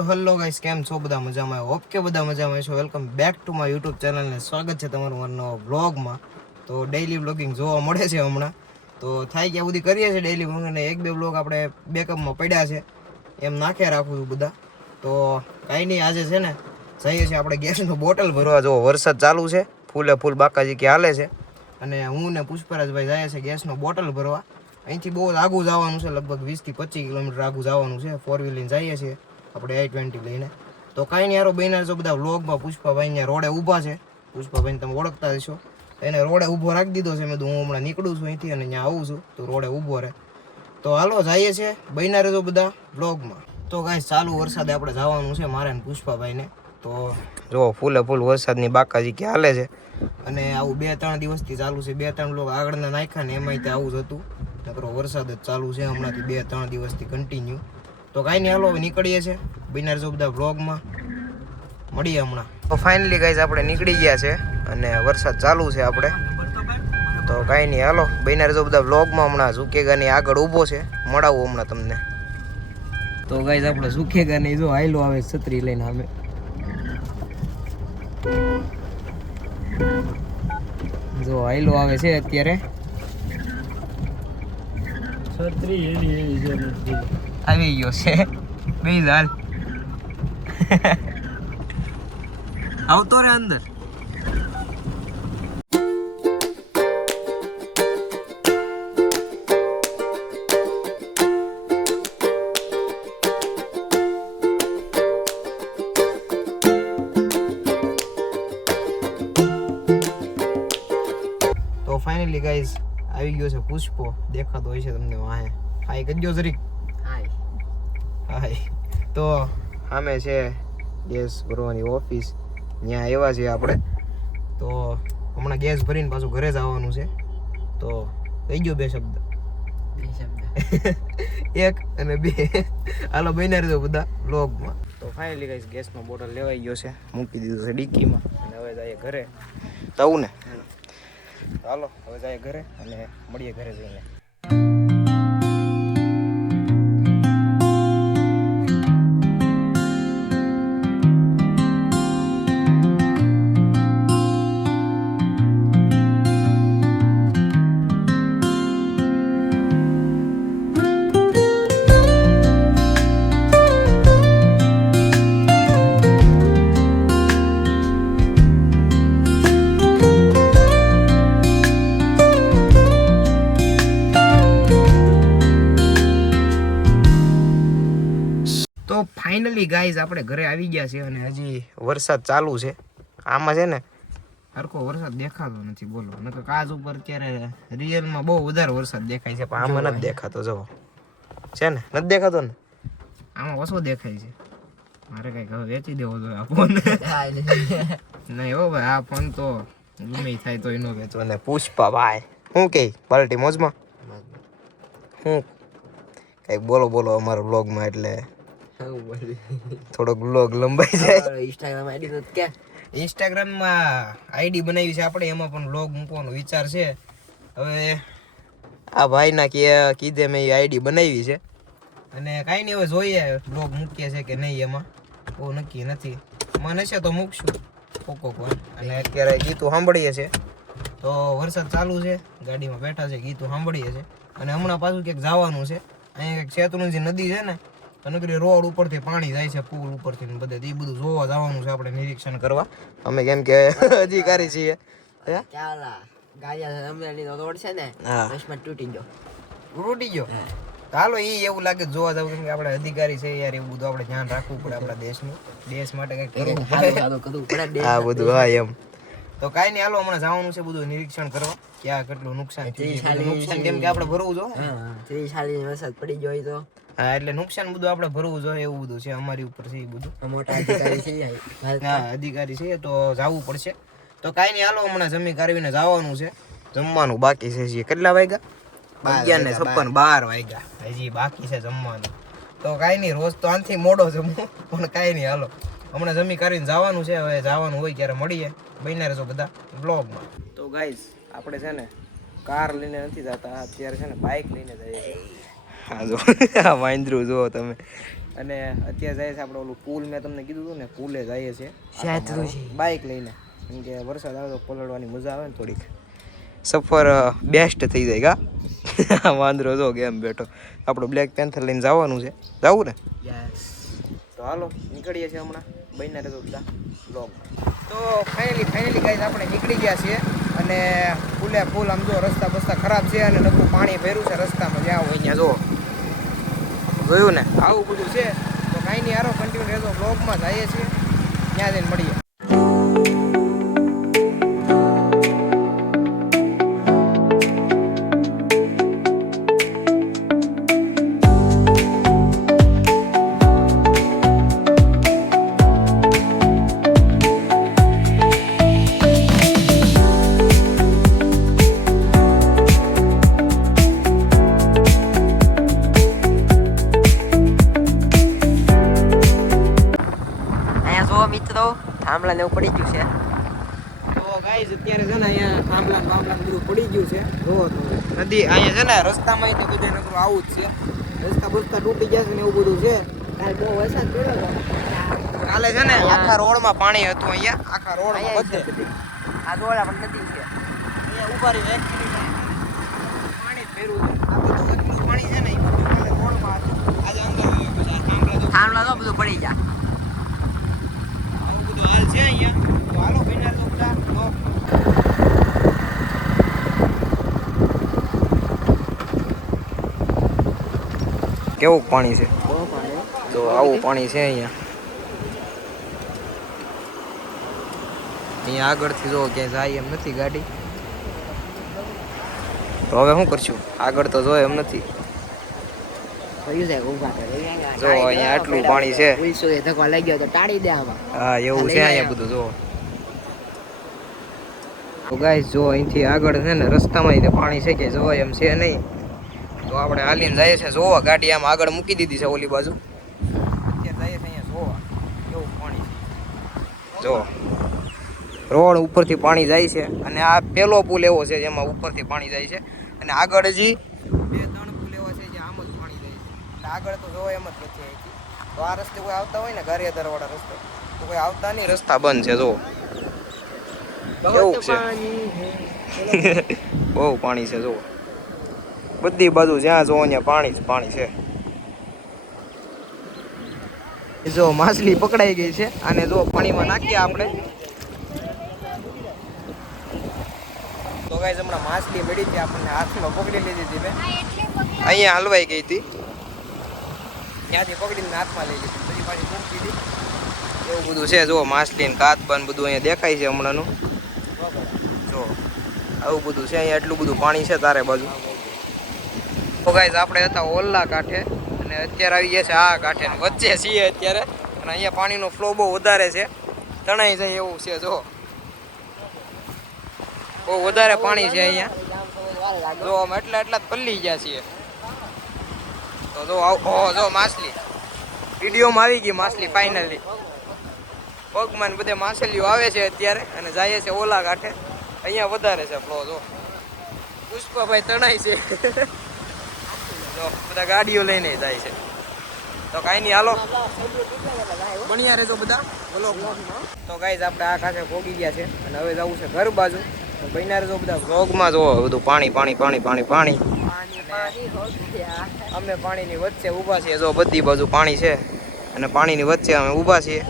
તો hello guys, કેમ છો? બધા મજામાં? હોપ કે બધા મજામાં છો. Welcome back to my YouTube channel ને સ્વાગત છે તમારું મારા નવા વ્લોગમાં. તો ડેઈલી વ્લોગિંગ જોવા મળે છે હમણાં. તો થાય ત્યાં સુધી કરીએ છીએ ડેઈલી વ્લોગ, અને એક બે વ્લોગ આપણે બેકઅપમાં પડ્યા છે, એમ નાખે રાખું છું બધા. તો કાંઈ નહીં, આજે છે ને જઈએ છીએ આપણે ગેસનું બોટલ ભરવા. જો વરસાદ ચાલુ છે, ફૂલે ફૂલ બાકાજી કે હાલે છે, અને હું ને પુષ્પરાજભાઈ જાય છે ગેસનું બોટલ ભરવા. અહીંથી બહુ આગું જવાનું છે, લગભગ 20 થી 25 કિલોમીટર આગું જવાનું છે. 4 વ્હીલ લઈને જઈએ છીએ આપણે i20 લઈને. તો કાંઈ નહીં, યારો બહેના જો બધા વ્લોગમાં પુષ્પાભાઈ ત્યાં રોડે ઊભા છે. પુષ્પાભાઈને તમે ઓળખતા હશો. એને રોડે ઊભો રાખી દીધો છે. મેં તો હું હમણાં નીકળું છું અહીંથી અને ત્યાં આવું છું તો રોડે ઊભો રહે. તો હાલો જઈએ છીએ, બહેના રહેજો બધા વ્લોગમાં. તો કાંઈ ચાલુ વરસાદે આપણે જવાનું છે મારે ને પુષ્પાભાઈને. તો જો ફૂલે ફૂલ વરસાદની બાકાજી કે હાલે છે, અને આવું 2-3 દિવસથી ચાલુ છે. 2-3 લોકો આગળના નાખ્યા ને એમાંય તે આવું જ હતું. નકરો વરસાદ જ ચાલુ છે હમણાંથી 2-3 દિવસથી કન્ટિન્યુ. તો કાંઈ નહીં, હાલો હવે નીકળીએ છીએ, બિનાર જો બધા વ્લોગમાં મળીએ હમણાં. તો ફાઇનલી ગાઈઝ આપણે નીકળી ગયા છે અને વરસાદ ચાલુ છે આપણે. તો કાંઈ નહીં, હાલો બિનાર જો બધા વ્લોગમાં. હમણાં ઝુકેગાની આગળ ઊભો છે, મળાવું હમણાં તમને. તો ગાઈઝ આપણે ઝુકેગાની જો હાઈલો આવે છત્રી લઈને અમે. જો હાઈલો આવે છે અત્યારે. છત્રી એની આવી ગયો છે બે હાલ. આવતો રે અંદર. તો ફાઇનલી ગાઈઝ આવી ગયો છે પુષ્પો. દેખાતો હોય છે તમને વાહે. હાય કરજો જરીક. હાય હાય. તો સામે છે ગેસ ભરવાની ઓફિસ, ત્યાં આવ્યા છીએ આપણે. તો હમણાં ગેસ ભરીને પાછું ઘરે જવાનું છે. તો કહી ગયો બે શબ્દ. એક અને બે. હાલો બન્યા રહેજો બધા વ્લોગમાં. તો ફાઇનલી ગાઈસ ગેસનો બોટલ લેવાઈ ગયો છે, મૂકી દીધું છે ડિક્કીમાં, અને હવે જઈએ ઘરે. જવું ને? હાલો હવે જઈએ ઘરે અને મળીએ ઘરે જઈને. તો ફાઇનલી ગાઈઝ આપણે ઘરે આવી ગયા છે, અને હજી વરસાદ ચાલુ છે. આમાં છે ને હરખો વરસાદ દેખાતો નથી, બોલો. નકર કાચ ઉપર અત્યારે રિયલમાં બહુ વધારે વરસાદ દેખાય છે, પણ આમાં નથી દેખાતો. જો છે ને, નથી દેખાતો ને, આમાં ઓછો દેખાય છે. મારે કઈક હવે વેચી દેવો જોઈએ આ ફોન. નહીં હો ભાઈ, આ ફોન તો ગમે થાય તો એનો વેચો. અને પુષ્પા ભાઈ શું કે પાર્ટી મોજમાં? હું કઈક બોલો બોલો અમારા વ્લોગમાં, એટલે થોડોક વ્લોગ લંબાઈ જાય. ઇન્સ્ટાગ્રામમાં આઈડી બનાવી છે આપણે, એમાં પણ વ્લોગ મૂકવાનો વિચાર છે. હવે આ ભાઈના કીધે મેં એ આઈડી બનાવી છે, અને કાંઈ નહીં, હવે જોઈએ વ્લોગ મૂકીએ છે કે નહીં. એમાં બહુ નક્કી નથી, મને છે તો મૂકશું કોક વાર. અને અત્યારે ગીતું સાંભળીએ છે. તો વરસાદ ચાલુ છે, ગાડીમાં બેઠા છે, ગીતું સાંભળીએ છે. અને હમણાં પાછું ક્યાંક જવાનું છે. અહીંયા કંઈક શેત્રુંજી નદી છે ને, નકરી રોડ ઉપરથી પાણી જાય છે, પુલ ઉપરથી ને બધે. એ બધું જોવા જવાનું છે આપણે, નિરીક્ષણ કરવા. અમે કેમ કે અધિકારી છીએ. તૂટી ગયો. હાલો એ એવું લાગે જોવા જવું, કેમ કે આપણે અધિકારી છે યાર, એવું બધું આપણે ધ્યાન રાખવું પડે આપણા દેશનું. દેશ માટે કંઈક કરવું પડે. હા બધું, હા એમ. તો કાંઈ નહીં, હાલો હમણાં જવાનું છે બધું નિરીક્ષણ કરવા, ક્યાં કેટલું નુકસાન થયું. નુકસાન કેમ કે આપણે ભરવું જોઈએ. વરસાદ પડી ગયો તો હા, એટલે નુકસાન બધું આપણે ભરવું જોઈએ, એવું બધું છે અમારી ઉપર છે. એ બધું મોટા અધિકારી છે. હા અધિકારી છે, તો જવું પડશે. તો કાંઈ નહીં, હાલો હમણાં જમી કાઢવીને જવાનું છે. જમવાનું બાકી છે. કેટલા વાગ્યા? 11:56. 12 વાગ્યા, હજી બાકી છે જમવાનું. તો કાંઈ નહીં, રોજ તો આનાથી મોડો જમું, પણ કાંઈ નહીં, હાલો હમણાં જમી કરીને જવાનું છે. હવે જવાનું હોય ત્યારે મળીએ, બન્યા રહેજો બધા બ્લોગમાં. તો ગાઈઝ આપણે છે ને કાર લઈને નથી જતા, અત્યારે છે ને બાઇક લઈને જઈએ છીએ. હા જો આ વાંદરું જુઓ તમે, અને અત્યારે જાય છે આપણે ઓલું પુલ મેં તમને કીધું હતું ને પુલે જઈએ છે શેત્રુંજી. બાઇક લઈને કેમ કે વરસાદ આવે તો પલળવાની મજા આવે ને થોડીક સફર બેસ્ટ થઈ જાય કા વાંદરો જો કેમ બેઠો આપણું બ્લેક પેન્થર લઈને જવાનું છે જવું ને યસ. તો હાલો નીકળીએ છીએ હમણાં બન્યા રહેતો બધા બ્લોગ તો ફાઇનલી ગાઈઝ આપણે નીકળી ગયા છીએ અને ફૂલે ફૂલ આમ જો રસ્તા બસ્તા ખરાબ છે અને નકરું પાણી ભર્યું છે રસ્તામાં જ્યાં હોય ત્યાં જો જોયું ને આવું બધું છે તો કાંઈ નહીં હારો કન્ટિન્યુ રહેતો બ્લોગમાં જઈએ છીએ ત્યાં જઈને મળીએ અહીંયા જો મિત્રો થાંભલા ને એવું પડી ગયું છે. તો ગાઈઝ અત્યારે છે ને અહીંયા થાંભલા બાંભલા બધું પડી ગયું છે જોવો તો નદી અહીંયા છે ને રસ્તામાં તે બધે નકરું આવું જ છે રસ્તા બસ્તા તૂટી ગયા છે ને એવું બધું છે કાલ બહુ વરસાદ પડ્યો હતો. કાલે છે ને આખા રોડમાં પાણી હતું અહીંયા આખા રોડમાં બધે આ જોડા પણ નથી છે. અહીંયા ઉભા રહ્યો 1 મિનિટ પાણી જ ભર્યું છે આ બધું એટલું પાણી છે ને એ બધું કાલે રોડમાં હતું આજે અંદર આવ્યો પછી આ થાંભલા તો બધું પડી ગયા. આવું બધું હાલ છે અહીંયા તો હાલો ભાઈના તો બધા બ્લોગ કેવું પાણી છે બહુ પાણી. તો આવું પાણી છે અહીંયા અહીંયા આગળથી જો ક્યાંય જાય એમ નથી ગાડી તો હવે શું કરશું આગળ તો જો એમ નથી થયું છે ઊભા કરે. જો અહીંયા આટલું પાણી છે ઉલસો એ ધક્કો લાગ્યો તો ટાળી દે આમાં. હા એવું છે અહીંયા બધું જો તો ગાઈસ જો અહીંથી આગળ છે ને રસ્તામાં તે પાણી છે કે જોવાય એમ છે નહીં તો આપણે હાલીને જઈએ છે જોવા ગાડી આમ આગળ મૂકી દીધી છે ઓલી બાજુ અત્યારે જઈએ છે અહીંયા જોવા કેવું પાણી છે જો રોડ ઉપરથી પાણી જાય છે અને આ પેલો પુલ એવો છે જેમાં ઉપરથી પાણી જાય છે અને આગળ હજી 2-3 પુલ એવા છે જે આમ જ પાણી જાય છે એટલે આગળ તો જોવા એમ જ નથી અહીંથી તો આ રસ્તે કોઈ આવતા હોય ને ગારિયાધારવાળા રસ્તે તો કોઈ આવતા નહીં રસ્તા બંધ છે જો કેવું છે બહુ પાણી છે જો બધી બાજુ જ્યાં જો ત્યાં પાણી જ પાણી છે જો માછલી પકડાઈ ગઈ છે અને જો પાણીમાં નાખીએ આપણે તો ગાઈસ હમણાં માછલી મળી હતી આપણને હાથમાં પકડી લીધી હતી મેં અહીંયા હલવાઈ ગઈ હતી ત્યાંથી પકડીને હાથમાં લઈ લીધી પછી પાછી મૂકી દીધી એવું બધું છે જો માછલી ને કાચબાન બધું અહીંયા દેખાય છે હમણાંનું જો આવું બધું છે અહીંયા એટલું બધું પાણી છે તારે બાજુ તો ગાઈસ આપણે હતા ઓલ્લા કાંઠે અને અત્યારે આવી ગયા છે આ કાંઠે ને વચ્ચે છીએ અત્યારે અને અહીંયા પાણીનો ફ્લો બહુ વધારે છે તણાઈ જાય એવું છે જો બહુ વધારે પાણી છે અહીંયા જો અમે એટલા જ પલ્લી ગયા છીએ તો જો જો માછલી વિડીયોમાં આવી ગઈ માછલી ફાઇનલી પગમાં બધે માછલીઓ આવે છે અત્યારે અને જાય છે ઓલા કાંઠે અહીંયા વધારે છે ફ્લો જો પુષ્પાભાઈ તણાય છે જો બધા ગાડીઓ લઈને જાય છે તો કાંઈ નહીં હાલો બન્યા રહેજો બધા બોલો તો ગાઈઝ આપણે આ કાંઠે પોગી ગયા છે અને હવે જવું છે ઘર બાજુ તો બન્યા રહેજો બધા વ્લોગમાં જો બધું પાણી પાણી પાણી પાણી પાણી અમે પાણીની વચ્ચે ઊભા છીએ જો બધી બાજુ પાણી છે અને પાણીની વચ્ચે અમે ઊભા છીએ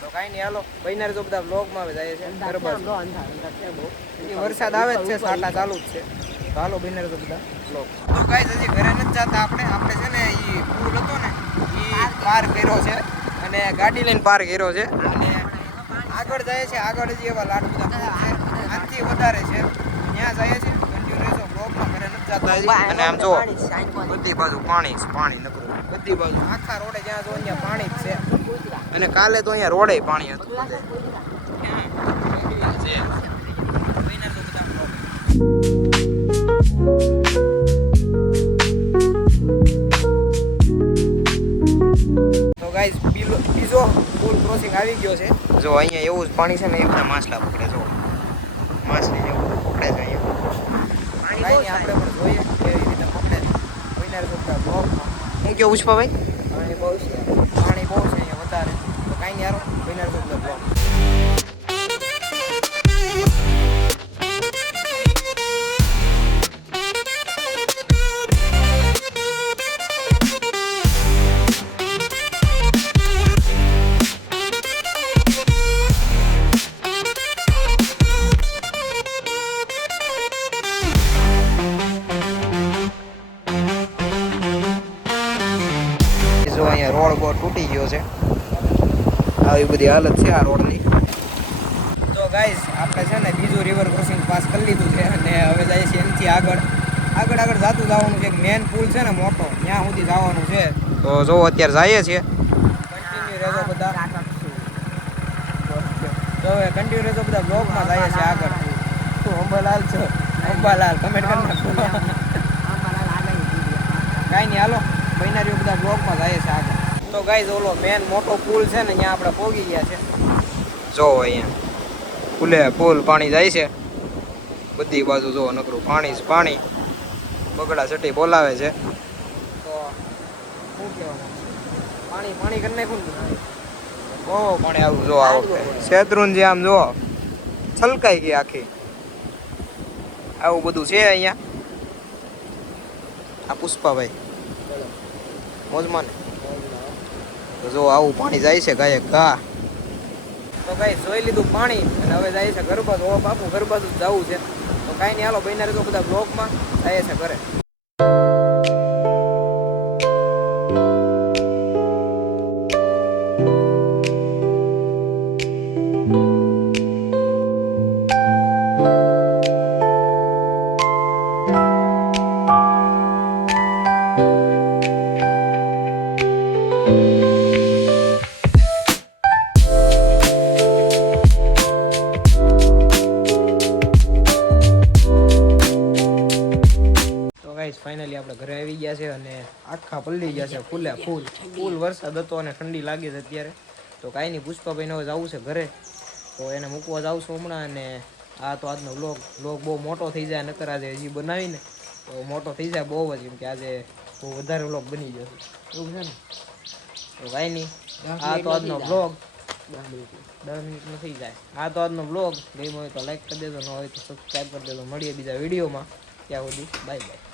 તો કાંઈ નહીં હાલો બન્યા રહેજો બધા વ્લોગમાં હવે જાય છે ઘર બાજુ વરસાદ આવે જ છે સાટા ચાલુ જ છે તો હાલો બન્યા રહેજો બધા વ્લોગ તો ગાઈઝ હજી ઘરે નથી જતા આપણે છે ને એ પુલ હતો ને એ પાર કર્યો છે અને ગાડી લઈને પાર કર્યો છે અને આગળ જાય છે આગળ હજી એવા લાડ બધા આથી વધારે છે ત્યાં જાય છે કન્ટિન્યુ રહેજો બ્લોકમાં ઘરે નથી જતા હજી અને આમ જો બધી બાજુ પાણી જ પાણી નકરું બધી બાજુ આખા રોડે જ્યાં જો ત્યાં પાણી જ છે અને કાલે તો અહીંયા રોડે પાણી હતું તો ગાઈઝ બીજો પુલ ક્રોસિંગ આવી ગયો છે જો અહીંયા એવું જ પાણી છે ને એ બધા માછલા પકડે જો માછલી એવું પકડે છે અહીંયા કાંઈ નહીં આપણે પણ જોઈએ કેવી રીતે પકડે કોઈના બધા બ્લોગમાં હું કેવું પુષ્પાભાઈ પાણી બહુ છે પાણી બહુ છે અહીંયા વધારે તો કાંઈ નહીં યાર બિના બધા બ્લોગ જો અહીંયા રોડ બોર તૂટી ગયો છે આવી બધી હાલત છે આ રોડની તો ગાઈસ આપણે છે ને બીજું રિવર ક્રોસિંગ પાસ કરી લીધું છે અને હવે જઈએ છીએ એનાથી આગળ જાતું જવાનું છે એક મેન પુલ છે ને મોટો ત્યાં સુધી જવાનું છે તો જો અત્યારે જઈએ છીએ કન્ટિન્યુ રહેજો બધા તો હવે કન્ટિન્યુ રહેજો બધા બ્લોગમાં જઈએ છીએ આગળ તું અંબાલાલ છો અંબાલાલ કમેન્ટ કરી નાખો કાંઈ નહીં હાલો બિનારીઓ બધા બ્લોગમાં જાય છે આગળ તો ગાઈઝ ઓલો મેન મોટો પુલ છે ને અહીંયા આપણે પહોંચી ગયા છે જો અહીંયા પુલ પાણી જાય છે બધી બાજુ જો નકરું પાણી જ પાણી બગડા ચટી બોલાવે છે તો શું કહેવામાં પાણી કરી નાખ્યું ને બહુ પાણી આવું જો આ વખતે શેત્રુંજી આમ જો છલકાઈ ગઈ આખી આવું બધું છે અહીંયા આ પુષ્પાભાઈ મોજમાં તો જો આવું પાણી જાય છે ગાયે ઘા તો ગાઈ જોઈ લીધું પાણી અને હવે જાય છે ઘર બાજુ ઓ બાપુ ઘર બાજુ જવું છે તો કાંઈ નહીં હાલો બન્યા રહેજો બધા બ્લોગમાં જાય છે ઘરે ફાઇનલી આપણે ઘરે આવી ગયા છે અને આખા પલળી ગયા છે ફૂલ વરસાદ હતો અને ઠંડી લાગે છે અત્યારે તો કાંઈ નહીં પુષ્પાભાઈને હવે જવું છે ઘરે તો એને મૂકવા જાઉં છું હમણાં અને આ તો આજનો વ્લોગ બહુ મોટો થઈ જાય નકર આજે હજી બનાવીને તો મોટો થઈ જાય બહુ જ કેમ કે આજે બહુ વધારે વ્લોગ બની ગયો છે એવું છે ને તો કાંઈ નહીં આ તો આજનો વ્લોગ 10 મિનિટનો થઈ જાય આ તો આજનો વ્લોગ ગમ્યો હોય તો લાઈક કરી દેજો ન હોય તો સબસ્ક્રાઈબ કરી દેજો મળીએ બીજા વિડીયોમાં ત્યાં સુધી બાય બાય